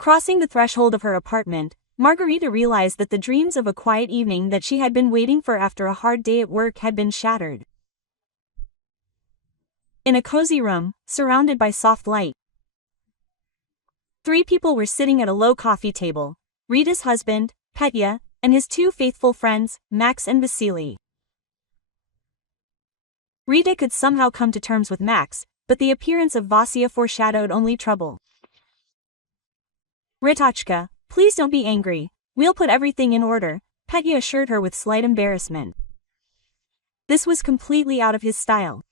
Crossing the threshold of her apartment, Margarita realized that the dreams of a quiet evening that she had been waiting for after a hard day at work had been shattered. In a cozy room, surrounded by soft light, 3 people were sitting at a low coffee table: Rita's husband, Petya, and his 2 faithful friends, Max and Vasily. Rita could somehow come to terms with Max, but the appearance of Vasya foreshadowed only trouble. "Ritachka, please don't be angry. We'll put everything in order," Petya assured her with slight embarrassment. This was completely out of his style.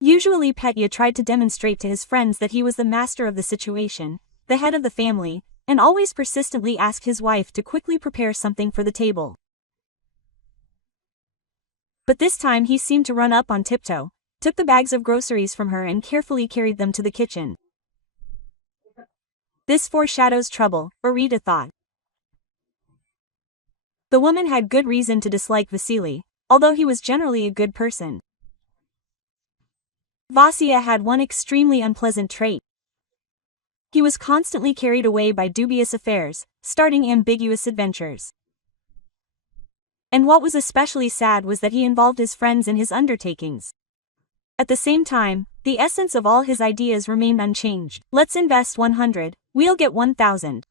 Usually Petya tried to demonstrate to his friends that he was the master of the situation, the head of the family, and always persistently asked his wife to quickly prepare something for the table. But this time he seemed to run up on tiptoe, took the bags of groceries from her and carefully carried them to the kitchen. This foreshadows trouble, Rita thought. The woman had good reason to dislike Vasily, although he was generally a good person. Vasya had one extremely unpleasant trait. He was constantly carried away by dubious affairs, starting ambiguous adventures. And what was especially sad was that he involved his friends in his undertakings. At the same time, the essence of all his ideas remained unchanged. "Let's invest 100, we'll get 1,000.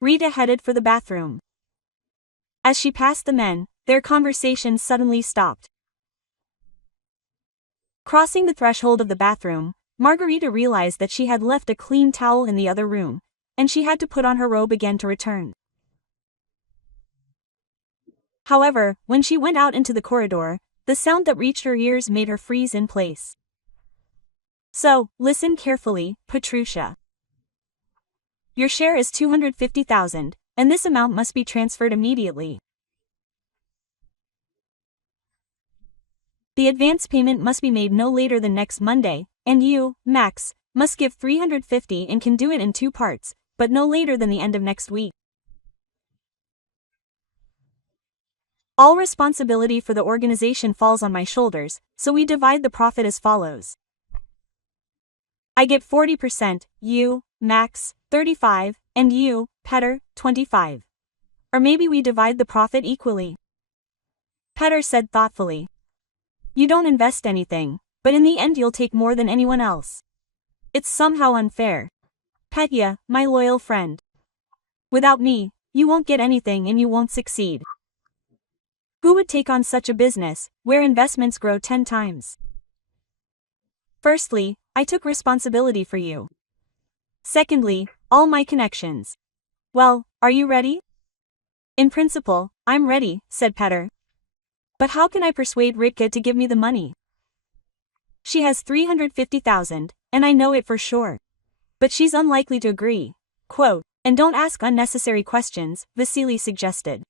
Rita headed for the bathroom. As she passed the men, their conversation suddenly stopped. Crossing the threshold of the bathroom, Margarita realized that she had left a clean towel in the other room, and she had to put on her robe again to return. However, when she went out into the corridor, the sound that reached her ears made her freeze in place. "So, listen carefully, Petrusha. Your share is 250,000, and this amount must be transferred immediately. The advance payment must be made no later than next Monday, and you, Max, must give 350 and can do it in 2 parts, but no later than the end of next week. All responsibility for the organization falls on my shoulders, so we divide the profit as follows. I get 40%, you, Max, 35, and you, Petr, 25. Or maybe we divide the profit equally." Petr said thoughtfully. "You don't invest anything, but in the end you'll take more than anyone else. It's somehow unfair. Petya, my loyal friend. Without me, you won't get anything and you won't succeed. Who would take on such a business, where investments grow 10 times? Firstly, I took responsibility for you. Secondly, all my connections. Well, are you ready?" "In principle, I'm ready," said Petr. "But how can I persuade Ritka to give me the money? She has 350,000, and I know it for sure. But she's unlikely to agree." Quote, "And don't ask unnecessary questions," Vasily suggested.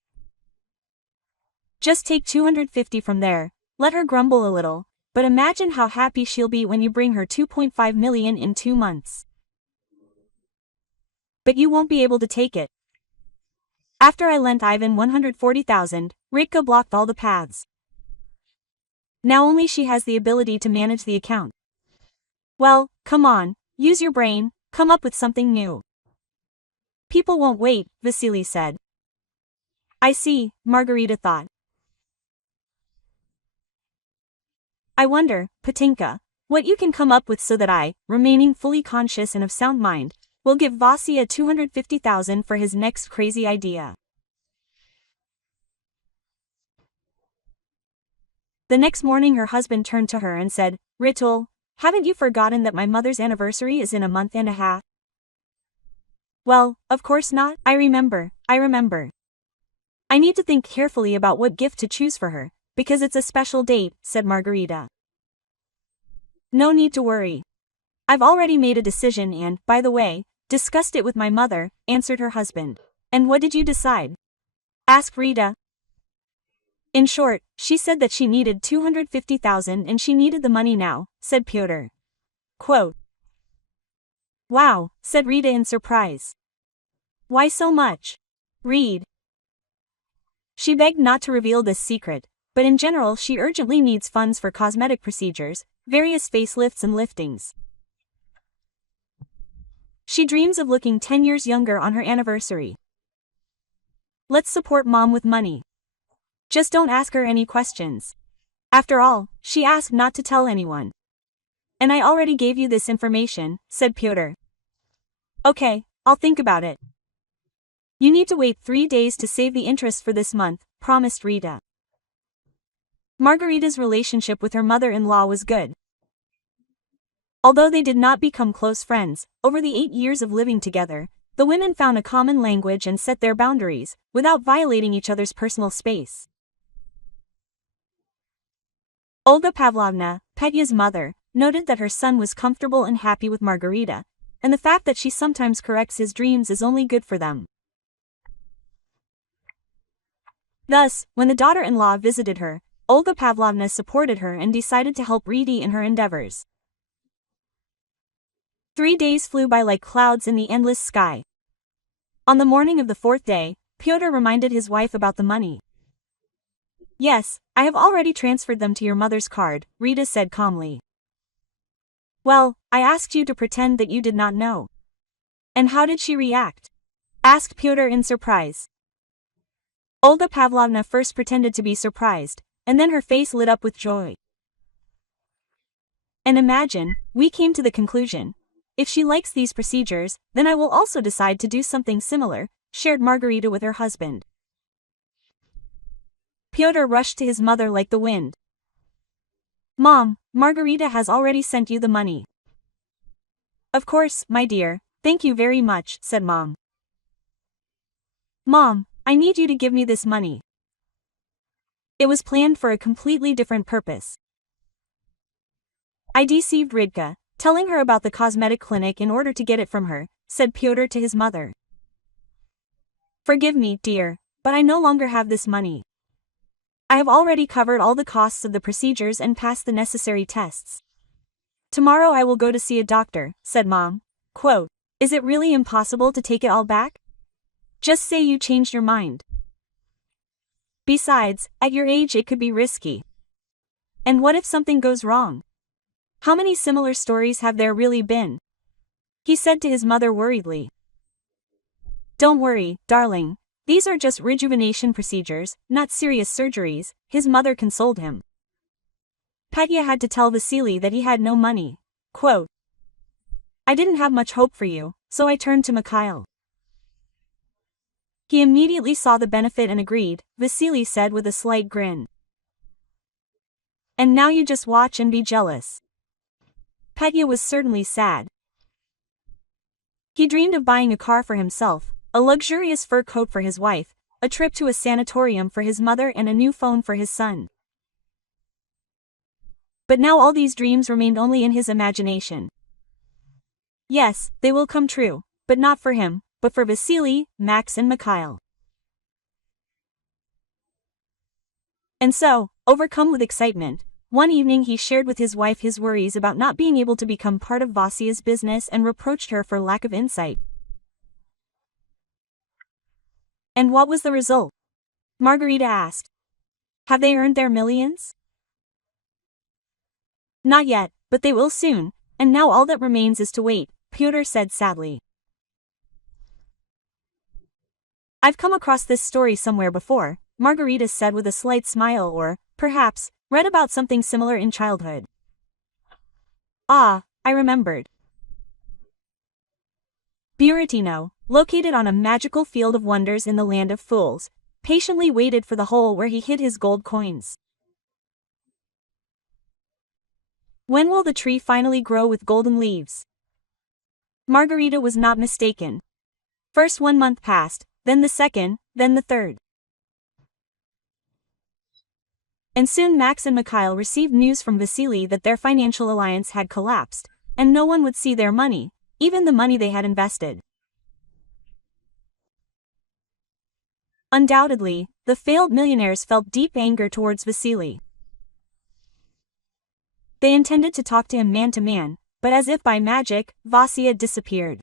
"Just take 250 from there, let her grumble a little, but imagine how happy she'll be when you bring her 2.5 million in 2 months. But you won't be able to take it. After I lent Ivan 140,000, Ritka blocked all the paths. Now only she has the ability to manage the account. Well, come on, use your brain, come up with something new." "People won't wait," Vasily said. "I see," Margarita thought. "I wonder, Petinka, what you can come up with so that I, remaining fully conscious and of sound mind, will give Vasya 250,000 for his next crazy idea." The next morning her husband turned to her and said, "Ritul, haven't you forgotten that my mother's anniversary is in a month and a half?" "Well, of course not, I remember. I need to think carefully about what gift to choose for her, because it's a special date," said Margarita. "No need to worry. I've already made a decision and, by the way, discussed it with my mother," answered her husband. "And what did you decide?" asked Rita. "In short, she said that she needed 250,000 and she needed the money now," said Pyotr. Quote, "Wow," said Rita in surprise. "Why so much? Read." She begged not to reveal this secret, but in general she urgently needs funds for cosmetic procedures, various facelifts and liftings. She dreams of looking 10 years younger on her anniversary. Let's support mom with money. Just don't ask her any questions. After all, she asked not to tell anyone. And I already gave you this information, said Pyotr. Okay, I'll think about it. You need to wait 3 days to save the interest for this month, promised Rita. Margarita's relationship with her mother-in-law was good. Although they did not become close friends, over the 8 years of living together, the women found a common language and set their boundaries, without violating each other's personal space. Olga Pavlovna, Petya's mother, noted that her son was comfortable and happy with Margarita, and the fact that she sometimes corrects his dreams is only good for them. Thus, when the daughter-in-law visited her, Olga Pavlovna supported her and decided to help Rita in her endeavors. 3 days flew by like clouds in the endless sky. On the morning of the 4th day, Pyotr reminded his wife about the money. Yes, I have already transferred them to your mother's card, Rita said calmly. Well, I asked you to pretend that you did not know. And how did she react? Asked Pyotr in surprise. Olga Pavlovna first pretended to be surprised, and then her face lit up with joy. And imagine, we came to the conclusion. If she likes these procedures, then I will also decide to do something similar, shared Margarita with her husband. Pyotr rushed to his mother like the wind. Mom, Margarita has already sent you the money. Of course, my dear, thank you very much, said Mom. Mom, I need you to give me this money. It was planned for a completely different purpose. I deceived Ridka, telling her about the cosmetic clinic in order to get it from her, said Pyotr to his mother. Forgive me, dear, but I no longer have this money. I have already covered all the costs of the procedures and passed the necessary tests. Tomorrow I will go to see a doctor, said Mom. Quote, is it really impossible to take it all back? Just say you changed your mind. Besides, at your age it could be risky. And what if something goes wrong? How many similar stories have there really been? He said to his mother worriedly. Don't worry, darling. These are just rejuvenation procedures, not serious surgeries, his mother consoled him. Petya had to tell Vasily that he had no money. Quote, I didn't have much hope for you, so I turned to Mikhail. He immediately saw the benefit and agreed, Vasily said with a slight grin. And now you just watch and be jealous. Petya was certainly sad. He dreamed of buying a car for himself, a luxurious fur coat for his wife, a trip to a sanatorium for his mother and a new phone for his son. But now all these dreams remained only in his imagination. Yes, they will come true, but not for him, but for Vasily, Max and Mikhail. And so, overcome with excitement, one evening he shared with his wife his worries about not being able to become part of Vasya's business and reproached her for lack of insight. And what was the result? Margarita asked. Have they earned their millions? Not yet, but they will soon, and now all that remains is to wait, Pyotr said sadly. I've come across this story somewhere before, Margarita said with a slight smile, or, perhaps, read about something similar in childhood. Ah, I remembered. Buratino, located on a magical field of wonders in the land of fools, patiently waited for the hole where he hid his gold coins. When will the tree finally grow with golden leaves? Margarita was not mistaken. First 1 month passed, then the second, then the third. And soon Max and Mikhail received news from Vasily that their financial alliance had collapsed, and no one would see their money, even the money they had invested. Undoubtedly, the failed millionaires felt deep anger towards Vasily. They intended to talk to him man to man, but as if by magic, Vasya disappeared.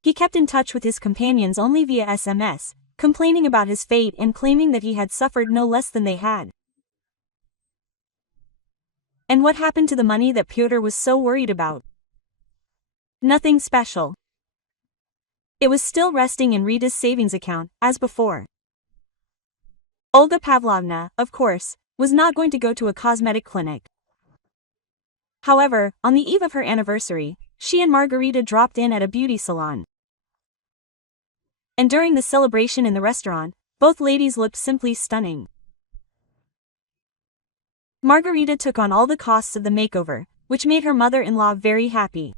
He kept in touch with his companions only via SMS, complaining about his fate and claiming that he had suffered no less than they had. And what happened to the money that Pyotr was so worried about? Nothing special. It was still resting in Rita's savings account, as before. Olga Pavlovna, of course, was not going to go to a cosmetic clinic. However, on the eve of her anniversary, she and Margarita dropped in at a beauty salon. And during the celebration in the restaurant, both ladies looked simply stunning. Margarita took on all the costs of the makeover, which made her mother-in-law very happy.